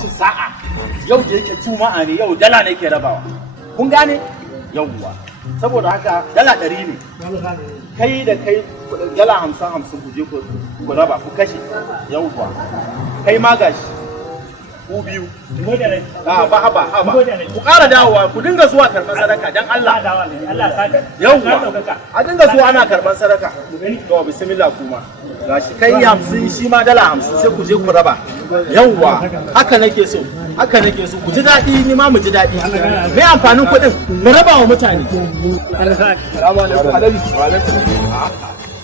ci sa'a yau da yake juma'a ne yau dala ne ke rabawa kun gane yawwa saboda haka dala 100 ne kai da kai dala 50 ku je ku raba ku kashe yawwa kai ma gashi ku biyu ba ku ƙara dawowa ku dinga zuwa karɓar sadaka dan Allah yawwa a dinga zuwa ana karɓar sadaka to bismillah kuma gashi kai 50 shi ma dala 50 sai ku je ku raba yawwa haka nake so ku ji daɗi ni ma mu ji daɗi me amfanin kuɗin mu raba wa mutane assalamu alaikum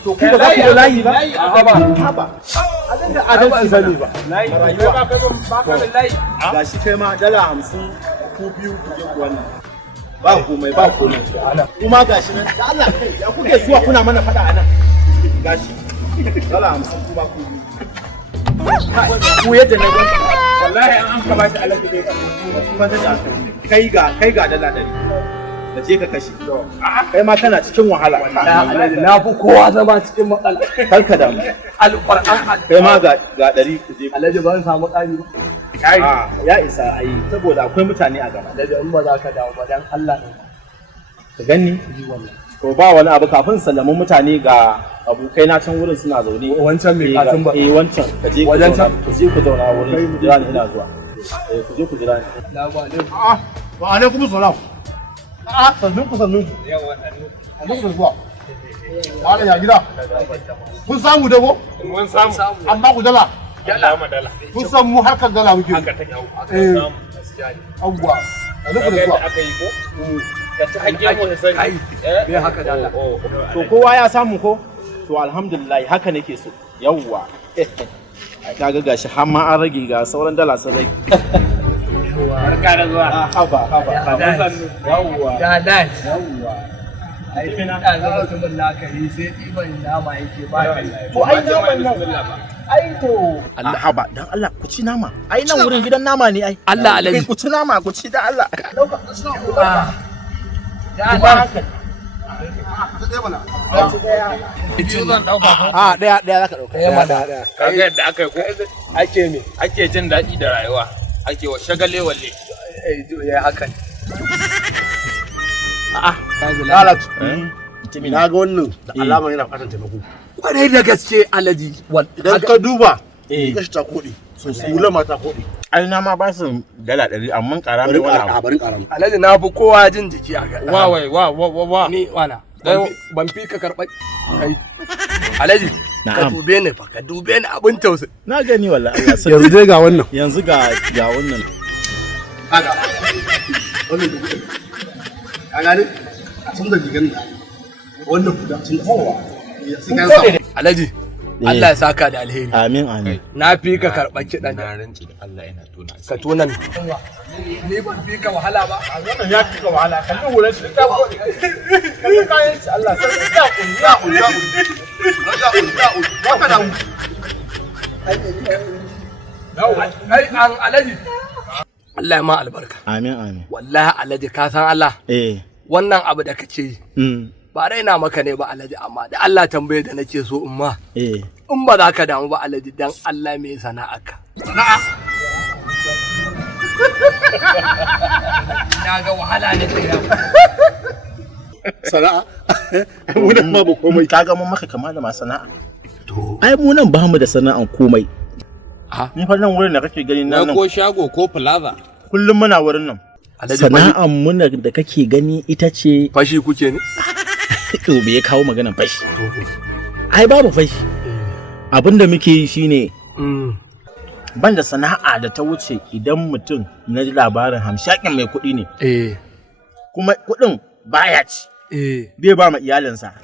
to ku ba ku da layi ba haba a dinga adalci bane ba rayuwa ba ka da layi gashi kai ma dala 50 ku biyu ku je ku wannan ba komai kuma gashi nan da Allah kai ya kuke zuwa kuna mana fada anan gashi dala 50 ku ba ku ku yadda na gani wallahi an ka ba shi alaji dai kuma kai ga dala 100 ka je ka kashe kai ma kana cikin wahala na fi kowa zama cikin matsala karka da alƙur'an kai ma ga 100 ku je alhaji ban samu ƙari ba ya isa ai saboda akwai mutane a gaba alhaji in ba za ka dawo ba dan Allah ne ka gani to ba wani abu kafin sallamin mutane ga abokai na can wurin suna zaune wancan mai katin ba wancan ka je ku zauna wurin ku jira ni ina zuwa ku je ku jira ni wa alaikum salam sannun ku yawa sannun ku zuwa wala ya gida kun samu dago mun samu amma ku dala kun san mu harkar dala muke haka take awwa sannun ku zuwa aka yi ko ka ci hakkin mu da sani me haka dala to kowa ya samu ko to alhamdulillah haka nake so yawwa kaga gashi har ma an rage ga sauran dala sun rage barka da zuwa haba yawwa ai tana da mutumin nakari sai ɗiban nama yake ba to ai naman nan ai to Allah haba dan Allah ku ci nama ai nan wurin gidan nama ne ai Allah alaji ku ci nama ku ci da Allah dauka da ba haka daya zaka dauka daya kaga yadda aka yi ko ake me ake jin daɗi da rayuwa ake wa shagale walle ya haka lalatu na ga wannan da alama yana bukatar taimako kwarai da gaske alaji idan ka duba kashi ta kodi sosai hula ma ta kodi ai na ma ba su dala 100 amma ƙara mai wani abu barin ƙaramu alaji na fi kowa jin jiki a ga wa ni wana ban fi ka karɓar kai alaji ka dube ni fa ka dube ni abin tausayi na gani wallahi Allah sai yanzu dai ga wannan yanzu ga wannan kaga wannan dubu ka gane a tun da gigan da wannan kuda tun kowa alaji Allah ya saka da alheri amin amin na fi ka karɓar kiɗan na rantsi da Allah yana tona ka tona ni ban fi ka wahala ba wannan ya fi ka wahala kan duk wurin shi ta kodi kan kayan shi Allah sai ya kun ka da mu ai an alaji Allah ya ma albarka amin wallahi alaji ka san Allah wannan abu da kace yi ba raina maka ne ba alaji amma da Allah tambaye da nake so in ma in ba za ka damu ba alaji dan Allah me sana'arka sana'a na ga wahala ne kai sana'a mu nan ma ba komai kaga mun maka kama da ma sana'a to ai mu nan ba mu da sana'an komai ni fa nan wurin da kake gani nan ko shago ko plaza kullum muna wurin nan sana'an mu da kake gani ita ce fashi kuke ne to me ya kawo maganar fashi ai babu fashi abinda muke yi shine ban da sana'a da ta wuce idan mutum na ji labarin hamshakin mai kuɗi ne kuma kuɗin baya ci bai ba ma iyalinsa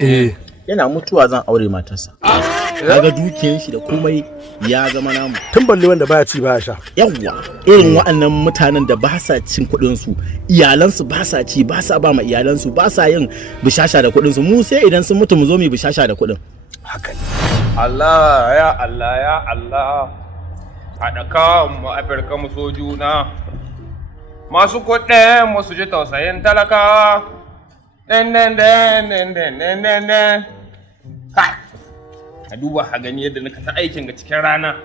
yana mutuwa zan aure matarsa kaga dukiyar shi da komai ya zama namu tun balle wanda baya ci baya sha yawwa irin waɗannan mutanen da ba sa cin kuɗin su iyalansu ba sa ci ba sa ba ma iyalansu ba sa yin bishasha da kuɗin su mu sai idan sun mutu mu zo mu bishasha da kuɗin haka ne Allah ya Allah haɗa kanmu Afirka mu so juna masu kuɗin mu su ji tausayin talakawa kai ka duba ha gani yadda nika ta aikin ga cikin rana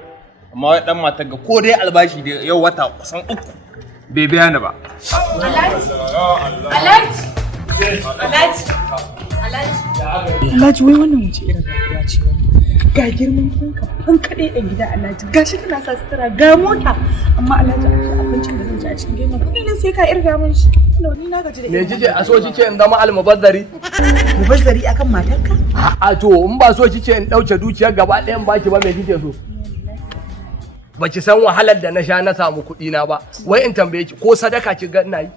amma wai dan mata ga ko dai albashi da yau wata kusan 3 bai biya ni ba. Alhaji wai wannan wuce irin rayuwa ce wannan. Ga girman kanka an kaɗe ɗan gida Alhaji gashi kana sa sutura ga mota amma Alhaji abincin da zan ci a cikin gidan kullum sai ka irga min shi. Ni na gaji da me kike a so kike in zama almubazzari? Mubazzari akan matarka? A to in ba so kike in dauke dukiyar gaba ɗayan baki ba me kike so? Baki san wahalar da na sha na samu kuɗi na ba. Wai in tambaye ki ko sadaka ki ga ina yi?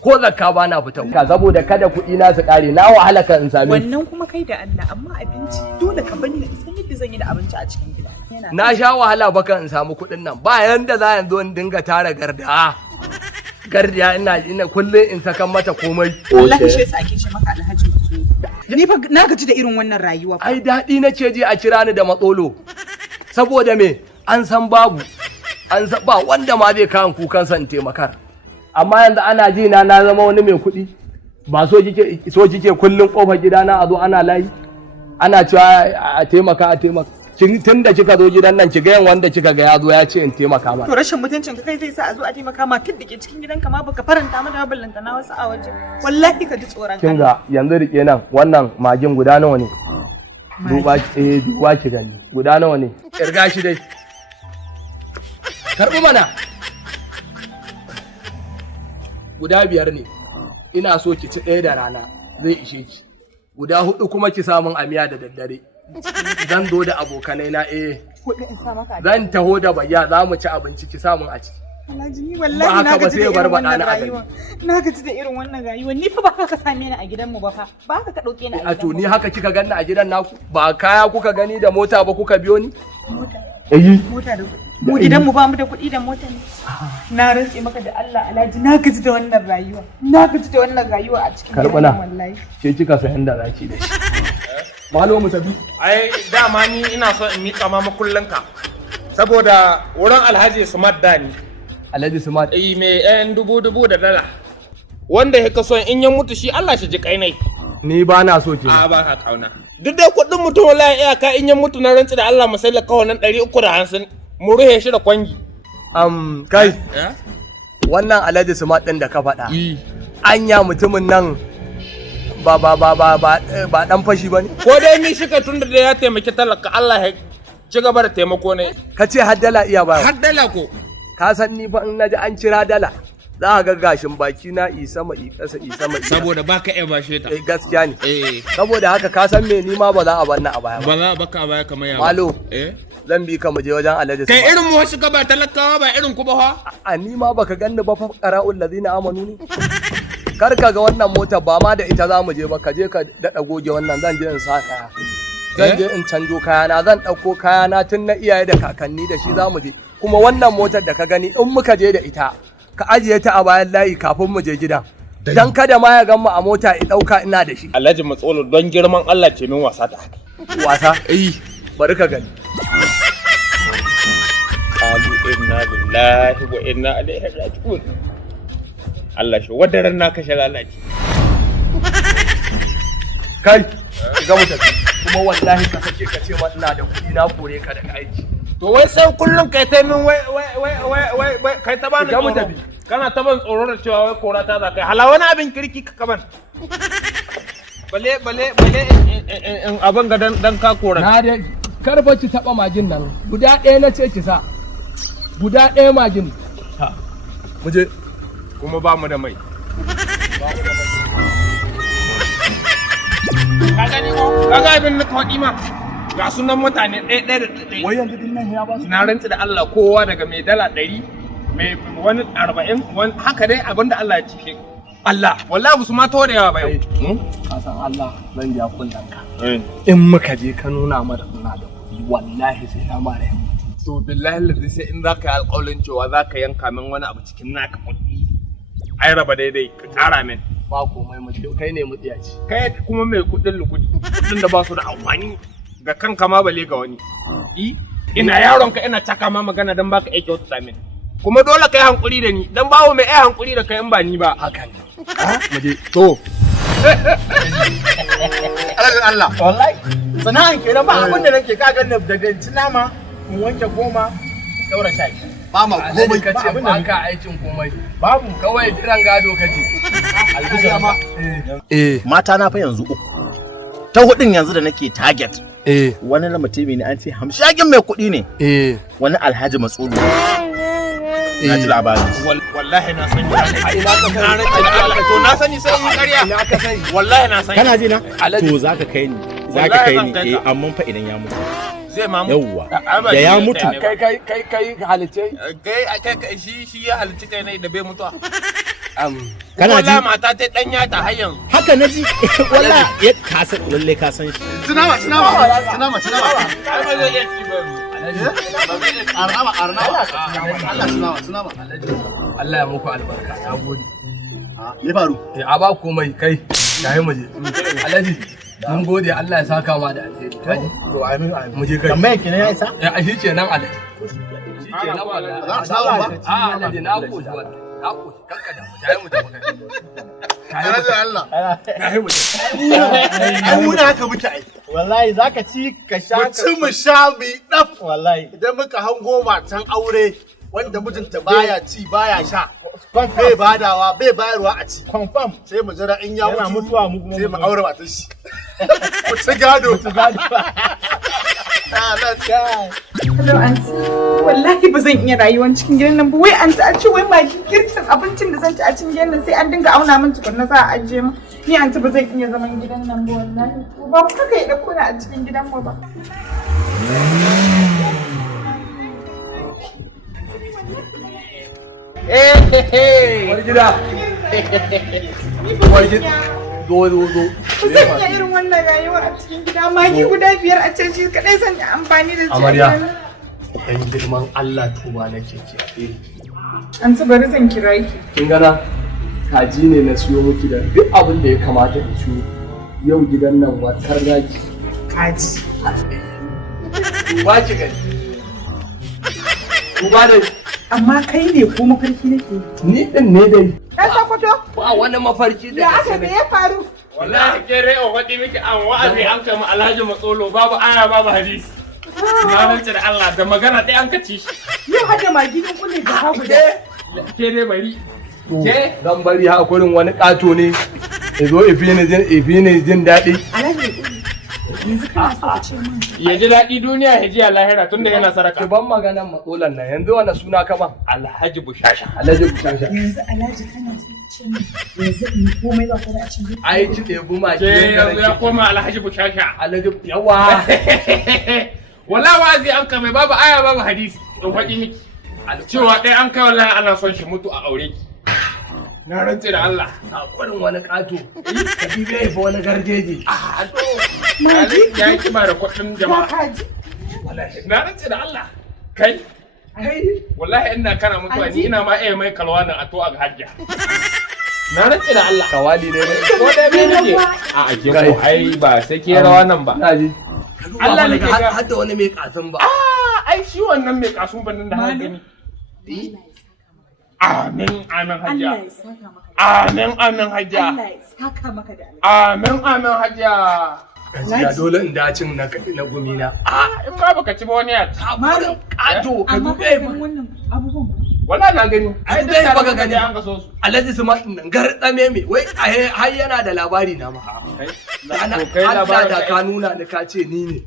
Ko zakka ba na fita. Ka saboda kada kuɗi na su ƙare na wahala kan in same. Wannan kuma kai da Allah amma abinci dole ka bani in san yadda zan yi da abinci a cikin gida. Na sha wahala ba kan in samu kuɗin nan. Ba yanda za yanzu in dinga tara garda. Gardiya ina kullum in saka mata komai. Wallahi shi yasa ake ce maka Alhaji Matsolo. Ni fa na gaji da irin wannan rayuwa. Ai daɗi na ce je a kira ni da matsolo. Saboda me an san babu. An san ba wanda ma zai kawo kukan san taimakar. Amma yanzu ana ji na zama wani mai kuɗi. Ba so kike kullum kofar gidana a zo ana layi. Ana cewa a taimaka. Tun da kika zo gidan nan ki ga yan wanda kika ga ya zo ya ce in taimaka ma. To rashin mutuncin ka kai zai sa a zo a taimaka ma tun da ke cikin gidanka ma baka faranta mata ballanta na wasu a waje. Wallahi ka ji tsoron kin ga yanzu rike nan wannan magin guda nawa ne? Duba ki gani. Guda nawa ne? Kirga shi dai. Karbi mana. Guda 5 ne. Ina so ki ci 1 da rana zai ishe ki. Guda 4 kuma ki samun amiya da daddare. Zan zo da abokanai na zan taho da bayya za mu ci abinci ki samun a ciki. Alhaji ni wallahi na gaji da irin wannan rayuwa. Na gaji da irin wannan rayuwa. Ni fa ba ka same ni a gidanmu ba fa. Ba ka dauke ni a gidanmu. A to ni haka kika ganni a gidan naku? Ba kaya kuka gani da mota ba kuka biyo ni? Mota. Mota da mu gidanmu ba mu da kuɗi da mota ne. Na rantse maka da Allah Alhaji na gaji da wannan rayuwa. Na gaji da wannan rayuwa a cikin gidan wallahi. Ke kika san inda zaki da shi. Malo mu tafi. Ai dama ni ina so in miƙa ma makullanka. Saboda wurin Alhaji Smart da ni. Alhaji Smart. Me ɗayan dubu da dala. Wanda ya kaso in ya mutu shi Allah shi ji kainai. Ni ba na so ke. A ba ka kauna. Duk dai kuɗin mutum wallahi iyaka in ya mutu na rantsi da Allah mu sai la kawo nan 350 mu ruhe shi da kwangi. Kai. Wannan Alhaji Smart ɗin da ka faɗa. Anya mutumin nan ba dan fashi bane ko dai ni shika tunda da ya taimaki talaka Allah ya ci gaba da taimako ne kace har dala iya ba har dala ko ka san ni fa in naji an cira dala za ka ga gashin baki na sama saboda baka iya bashe ta gaskiya ne saboda haka ka san me ni ma ba za a bar ni a baya ba za a baka a baya kamar yawa malo zan bi ka mu je wajen Alhaji kai irin mu wasu ka ba talakawa ba irin ku ba fa a ni ma baka ganni ba fa qara'ul ladina amanu ne kar ka ga wannan motar ba ma da ita za mu je ba ka je ka daɗa goge wannan zan je in sa kaya zan je in canjo kayana zan ɗauko kayana tun na iyaye da kakanni da shi za mu je kuma wannan motar da ka gani in muka je da ita ka ajiye ta a bayan layi kafin mu je gidan dan kada ma ya gan mu a mota in ɗauka ina da shi Alhaji Matsolo don girman Allah ce min wasa ta haka wasa bari ka gani qalu inna lillahi wa inna ilaihi raji'un Allah shi wadaran na kashe lalaci. Kai, ga mu tafi. Kuma wallahi ka sake ka ce ina da kuɗi na kore ka daga aiki. To wai sai kullum kai ta min wai kai ta bani tsoro. Kana ta ban tsoro da cewa wai kora ta za kai. Hala wani abin kirki ka kaban. Bale in abin ga dan ka kora. Na dai karfa ki taba magin nan. Guda ɗaya na ce ki sa. Guda ɗaya magin. Ha. Mu je. Kuma ba mu da mai. Kaga abin na kwaɗi ma ga sunan mutane ɗaya da ɗaya. Wai yanzu din nan ya ba su. Na rantsi da Allah kowa daga mai dala 100 mai wani 40 wani haka dai abinda Allah ya cike. Allah wallahi su ma torewa ba yau. Ka san Allah zan ja kullun ka. In muka je ka nuna mana ina da kuɗi wallahi sai na mara yau. To billahi lazi sai in zaka yi alƙawarin cewa zaka yanka min wani abu cikin naka kuɗi. Ai raba daidai ka ƙara min. Ba komai mu kai ne mutsiyaci. Kai kuma mai kuɗin kuɗin da ba su da amfani ga kanka ma bale ga wani. Ina yaron ka ina caka ma magana dan baka aiki wata samin. Kuma dole kai hankuri da ni dan bawo mai ai hankuri da kai in ba ni ba. Haka ne. Mu je to. Allah. Wallahi. Sana'an kenan ba abin da nake ka ganin daga ci nama in wanke goma daura shayi. Ba ma komai. ka ce ba ka aikin komai. Babu. Kawai jiran gado kake. Albishir ma. Eh. Mata na fa yanzu uku. Ta hudun yanzu da nake target. Eh. Wani na mutumi ne an ce hamshagin mai kuɗi ne. Eh. Wani Alhaji Matsulu. Na ji labarin. Wallahi na sani. Ina ka Na rike da Allah. To na sani sai in ƙarya. Ina ka sani. Wallahi na sani. Kana ji na? Alhaji. To zaka kai ni. Zaka kai ni. Eh amma fa idan ya mutu. Zai ma mutu. Yawwa. Ai, ba Da shi ya ne mutu. kai ne ba. Kai halice. Kai shi ya halicci kai ne da bai mutuwa. Kana ji? Wallahi mata ta danya ta har yanzu. Haka na ji. Wallahi ya kasa lalle ka san shi. Tunama. Ai ba zai iya ci ba. Arnama. Allah tunama. Allah ya muku albarka. Na gode. Me faru? A ba komai kai. Yayi mu je. Alhaji. Mun gode Allah ya saka ma da alheri. Kaji. To amin. Mu je kai. Tambayar ki ne ya isa? A shi kenan Alhaji. Shi kenan wallahi. Za ka samu ba? A Alhaji na gode wallahi. Na gode. Kanka da mu. Yayi mu tafi kai. Alhaji Allah. Yayi mu. Ai muna haka muke ai. Wallahi zaka ci ka sha. Mu ci mu sha mu yi daf. Wallahi. Idan muka hango matan aure wanda mijinta baya ci baya sha. Bai badawa bai bayarwa a ci. Confirm. Sai mu jira in ya Yana mutu mutuwa mu kuma sai mu aure matar shi. Mu ci gado. Hello aunty. Wallahi ba zan iya rayuwar cikin gidan nan ba. Wai aunty a ce wai magi girkin abincin da zan ci a cikin gidan nan sai an dinga auna min tukunna za a ajiye min. Ni aunty ba zan iya zaman gidan nan ba wallahi. Ba ku kaka ya dauko ni a cikin gidan mu ba. Wani gida. Wani gida. Zo. Ba zan iya irin wannan rayuwar a cikin gida. Magi guda 5 a can shi kadai zan yi amfani da shi. Amarya. Dan girman Allah tuba nake kiyaye. Aunty bari zan kira ki. Kin gana kaji ne na siyo miki da duk abin da ya kamata in siyo. Yau gidan nan watar zaki. Kaji. Ba ki gani. Ku ba da Amma kai ne ko mafarki nake? ni din ne dai. Ka sakwato? Ba wani mafarki da Ya aka me ya faru? Wallahi ke rai o faɗi miki an wa'azi an kai mu Alhaji Matsolo babu aya babu hadisi. Na rantsa da Allah da magana ɗaya an kaci shi. Yau hada magi din kulle da ka guda. Ke dai bari. Ke zan bari hakurin wani ƙato ne. Ezo ifi ne jin daɗi. Alhaji yanzu kana so ka ce min Ya ji daɗi duniya ya ji a lahira tunda yana Ki saraka. ban maganan matsolan nan yanzu wani suna kama. Alhaji Bushasha. Alhaji Bushasha. yanzu Alhaji kana so ka ce min yanzu in yi komai ba ka da a cikin Ai ci ɗebu maki. Ke yanzu ya koma Alhaji Bushasha. Alhaji yawa. Wala wa'azi an kai mai babu aya babu hadisi. In faɗi miki. Cewa ɗaya an kai wallahi ana son shi mutu a aure ki. Na rantse da Allah. Hakurin wani ƙato. Kabibe ya fa wani garjeji. Magi ya yi kiba da kuɗin ba jama'a. ka ji. Na rantse da Allah. Kai. Wallahi ina kana mutuwa ni ina ma iya mai kalwa nan a to a hajja. Na rantse da Allah. Kawali ne. Ko dai bai nake. A ake ko ai ba sai ke rawa nan ba. Na ji. Allah ne ke ga. Hadda wani mai ƙasan ba. Ai shi wannan mai kasun bannin da haka gani. Amin hajiya. Allah ya saka maka da Amin hajiya. Allah ya saka maka da alheri. Amin hajiya. Gaskiya dole in dacin na gumi na. In ba baka ci ba wani ya ci. Malam ƙato ka Amma dube ka fa. wannan abubuwan Wala na gani. Ai Dube duk fa da ka gani. an ka so su. Alhaji su ma garɗame me wai har yana da labari na ma. To kai Allah labarin da ka ka nuna ni ka ce ni ne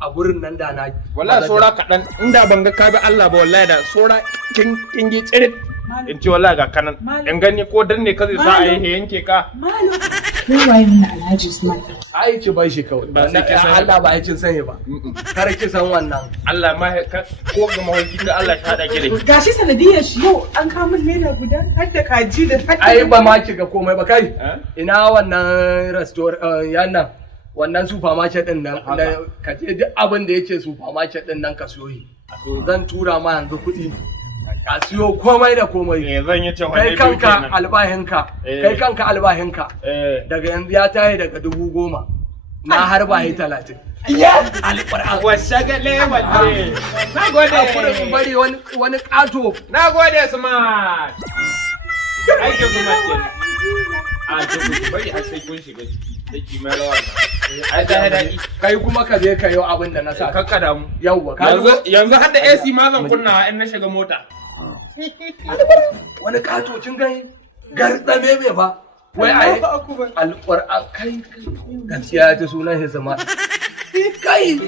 a gurin nan da na. wallahi sora kaɗan inda ban ga ka bi Allah ba wallahi da sora kin gi tsirit in ci wallahi ga kanan in gani ko dan ne ka zai sa a yi yanke ka Malam. Kai waye mun Alhaji Usman? Ai ki bai shi kawai. Ba sai ki sani ba. Allah ba ya kin sani ba. Kar ki san wannan. Allah ma ko ga mahauki ka Allah ya hada ki da ki Gashi sanadiyar shi yau an kawo min leda guda har da kaji da har da Ai ba ma ki ga komai ba kai. Eh? Ina wannan restaurant yannan wannan supermarket din nan ka je duk abin da yake supermarket din nan ka siyo yi. Zan tura ma yanzu kuɗi. Ka siyo komai da komai. zan yi cewa Kai kanka albahinka. Kai kanka albahinka. Daga yanzu ya tayi daga 10,000. Na harba yi 30. iya Alƙur'an. wasagale walle na gode Akwai bari wani ƙato. na gode smart aikin smart kenan A ce ku bari har sai kun shiga da kimar rawa. Ai da daɗi. Kai kuma ka je ka yi abin da na sa. Kakka da mu. Yawwa. Yanzu har da AC ma zan kunna in na shiga mota. Wani katocin gani garɗame mai fa. Wai ai alƙur'an kai gaskiya ta sunan shi sama. Kai